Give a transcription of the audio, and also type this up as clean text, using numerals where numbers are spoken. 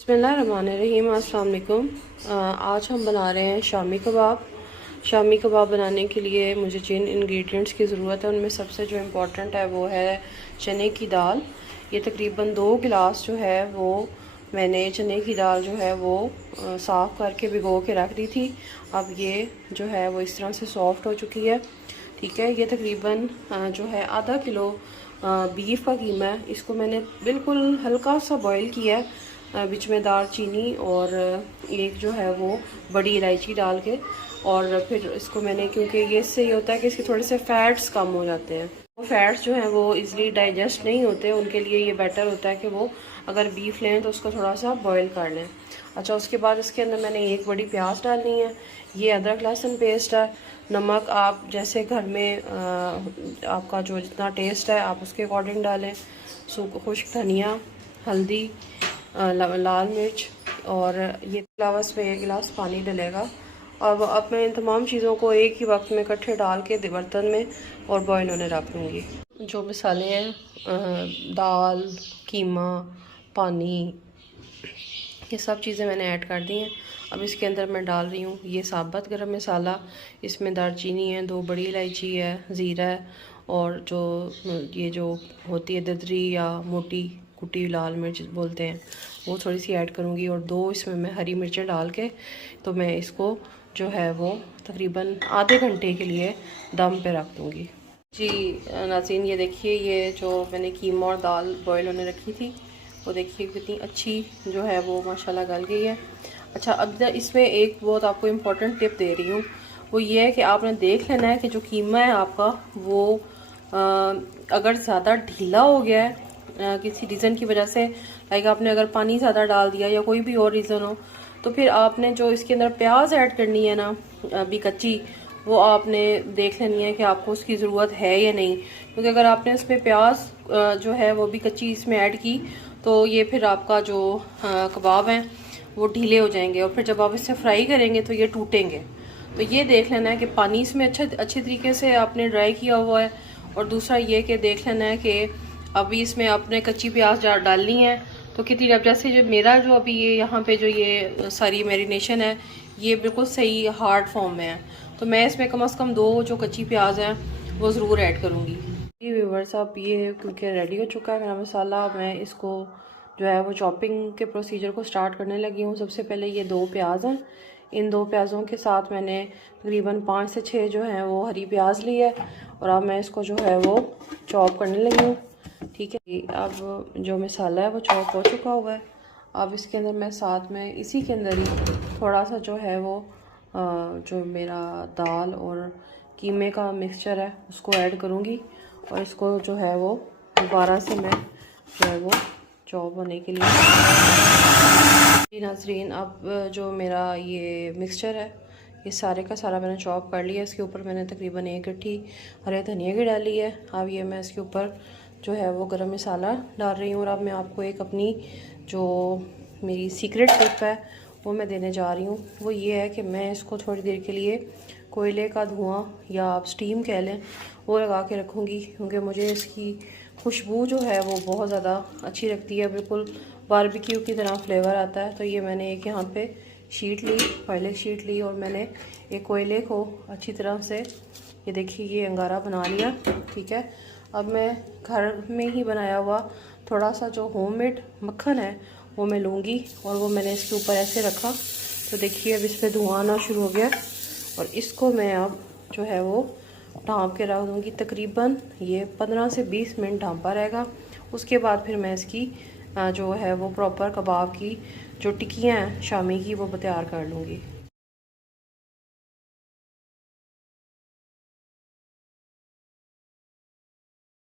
बिस्मिल्लाहिर्रहमानिर्रहीम। अस्सलाम वालेकुम। आज हम बना रहे हैं शामी कबाब। शामी कबाब बनाने के लिए मुझे जिन इंग्रेडिएंट्स की ज़रूरत है उनमें सबसे जो इम्पोर्टेंट है वो है चने की दाल। ये तकरीबन 2 गिलास जो है वो मैंने चने की दाल जो है वो साफ़ करके भिगो के रख दी थी। अब ये जो है वो इस तरह से सॉफ़्ट हो चुकी है। ठीक है, ये तकरीबन जो है आधा किलो बीफ का कीमा है। इसको मैंने बिल्कुल हल्का सा बॉईल किया है, बीच में दालचीनी और एक जो है वो बड़ी इलायची डाल के, और फिर इसको मैंने, क्योंकि ये इससे ये होता है कि इसके थोड़े से फ़ैट्स कम हो जाते हैं। वो फ़ैट्स जो हैं वो इजीली डाइजेस्ट नहीं होते, उनके लिए ये बेटर होता है कि वो अगर बीफ लें तो उसको थोड़ा सा बॉईल कर लें। अच्छा, उसके बाद इसके अंदर मैंने एक बड़ी प्याज डालनी है। ये अदरक लहसुन पेस्ट है। नमक आप जैसे घर में आपका जो जितना टेस्ट है आप उसके अकॉर्डिंग डालें। खुश्क धनिया, हल्दी, लाल मिर्च, और ये अलावा इसमें 1 गिलास पानी डलेगा। और अब मैं इन तमाम चीज़ों को एक ही वक्त में इकट्ठे डाल के बर्तन में और बॉईल होने रख दूँगी। जो मसाले हैं, दाल, कीमा, पानी, ये सब चीज़ें मैंने ऐड कर दी हैं। अब इसके अंदर मैं डाल रही हूँ ये साबुत गरम मसाला। इसमें दालचीनी है, 2 बड़ी इलायची है, ज़ीरा है, और जो ये जो होती है ददरी या मोटी कुटी लाल मिर्च बोलते हैं वो थोड़ी सी ऐड करूँगी, और 2 इसमें मैं हरी मिर्चें डाल के तो मैं इसको जो है वो तकरीबन आधे घंटे के लिए दम पे रख दूँगी। जी नाज़रीन, ये देखिए ये जो मैंने कीमा और दाल बॉईल होने रखी थी वो देखिए कितनी अच्छी जो है वो माशाल्लाह गल गई है। अच्छा, अब इसमें एक बहुत आपको इम्पोर्टेंट टिप दे रही हूँ, वो ये है कि आपने देख लेना है कि जो कीमा है आपका वो अगर ज़्यादा ढीला हो गया है किसी रीज़न की वजह से, लाइक आपने अगर पानी ज़्यादा डाल दिया या कोई भी और रीज़न हो, तो फिर आपने जो इसके अंदर प्याज ऐड करनी है ना अभी कच्ची, वो आपने देख लेनी है कि आपको उसकी ज़रूरत है या नहीं। क्योंकि अगर आपने इसमें प्याज जो है वो भी कच्ची इसमें ऐड की तो ये फिर आपका जो कबाब हैं वो ढीले हो जाएंगे, और फिर जब आप इससे फ्राई करेंगे तो ये टूटेंगे। तो ये देख लेना है कि पानी इसमें अच्छे तरीके से आपने ड्राई किया हुआ है। और दूसरा ये कि देख लेना है कि अभी इसमें आपने कच्ची प्याज डालनी है तो कितनी, अब जैसे जो मेरा जो अभी ये यहाँ पे जो ये सारी मैरिनेशन है ये बिल्कुल सही हार्ड फॉर्म में है, तो मैं इसमें कम से कम 2 जो कच्ची प्याज हैं वो ज़रूर ऐड करूँगी। जी व्यूअर्स, अब ये क्योंकि रेडी हो चुका है मेरा मसाला, मैं इसको जो है वो चॉपिंग के प्रोसीजर को स्टार्ट करने लगी हूँ। सबसे पहले ये 2 प्याज हैं, इन 2 प्याज़ों के साथ मैंने तकरीबन 5 से 6 जो है वो हरी प्याज ली है, और अब मैं इसको जो है वो चॉप करने लगी हूँ। ठीक है, अब जो मसाला है वो चॉप हो चुका हुआ है। अब इसके अंदर मैं साथ में इसी के अंदर ही थोड़ा सा जो है वो जो मेरा दाल और कीमे का मिक्सचर है उसको ऐड करूँगी, और इसको जो है वो दोबारा से मैं जो है वो चॉप होने के लिए। नाज़रीन, अब जो मेरा ये मिक्सचर है ये सारे का सारा मैंने चॉप कर लिया। इसके ऊपर मैंने तकरीबन 1 गट्ठी हरे धनिया की डाली है। अब ये मैं इसके ऊपर जो है वो गरम मसाला डाल रही हूँ, और अब मैं आपको एक अपनी जो मेरी सीक्रेट टिप है वो मैं देने जा रही हूँ। वो ये है कि मैं इसको थोड़ी देर के लिए कोयले का धुआं या आप स्टीम कह लें वो लगा के रखूँगी, क्योंकि मुझे इसकी खुशबू जो है वो बहुत ज़्यादा अच्छी लगती है, बिल्कुल बारबेक्यू की तरह फ्लेवर आता है। तो ये मैंने एक यहाँ पे शीट ली, पहले शीट ली, और मैंने एक कोयले को अच्छी तरह से ये देखिए ये अंगारा बना लिया। ठीक है, अब मैं घर में ही बनाया हुआ थोड़ा सा जो होममेड मक्खन है वो मैं लूँगी, और वो मैंने इसके ऊपर ऐसे रखा तो देखिए अब इस पर धुआं आना शुरू हो गया, और इसको मैं अब जो है वो ढाँप के रख दूँगी। तकरीबन ये 15 से 20 मिनट ढाँपा रहेगा। उसके बाद फिर मैं इसकी जो है वो प्रॉपर कबाब की जो टिक्कियाँ हैं शामी की वो तैयार कर लूँगी।